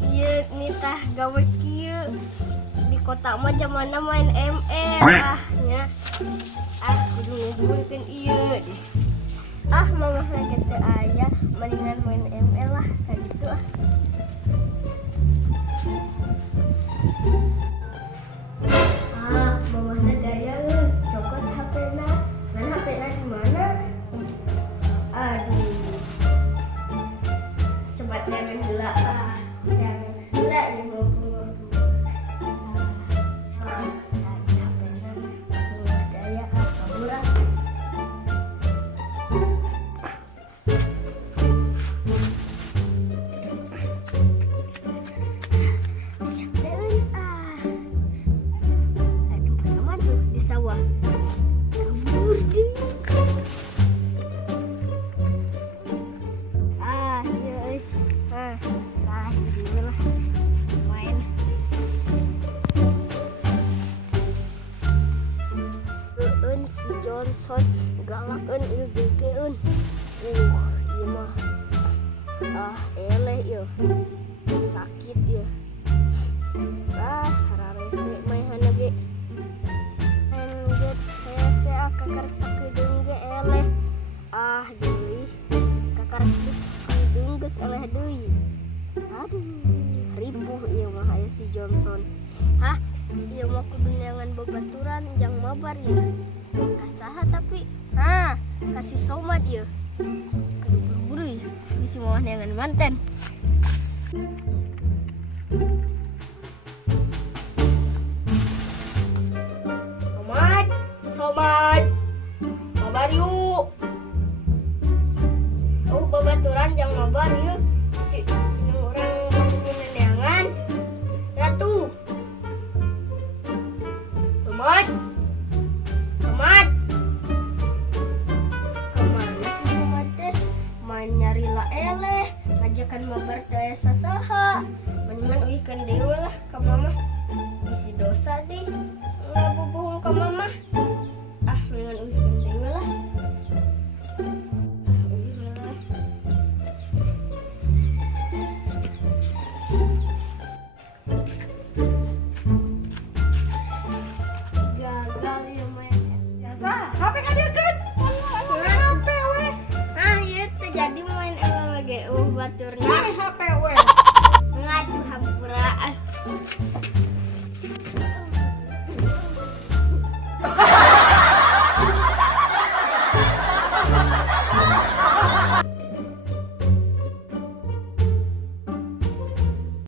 Iya nitah gawe kieu di kota mah zamana main ML nya. Kudu ngumpulkeun ieu deh. Mama lagi teu aya, mendingan main ML lah kayak gitu Mama teh gaya cokot HP-na. Kan HP-na di mana? Aduh. Cepat jangan gila jangan gila ya bapak. HP-na mama gaya kabur si Johnson galakeun ieu gegeun. Ieu mah eleh ieu. Sakit ieu. Hararese maehana ge. Enget hese kakar sakedeung ge eleh. Deui. Kakar sakedeung geus eleh deui. Aduh, ribuh ieu mah aya si Johnson. Ieu mah kudu neangan babaturan jang mabar ya. Kasaha tapi kasih somad ieu. Kudu buru-buru ya. Bisi mah neangan manten. Somad. Mabar yuk. Babaturan jang mabar yuk. Si orang neangan. Ratu. Somad. Kemana sih Somad teh? Main nyari la eleh, ngajakan mabar teh sasaha. Mendingan uihkeun deui lah ka mama. Bisi dosa deh ngabobohong ka mama.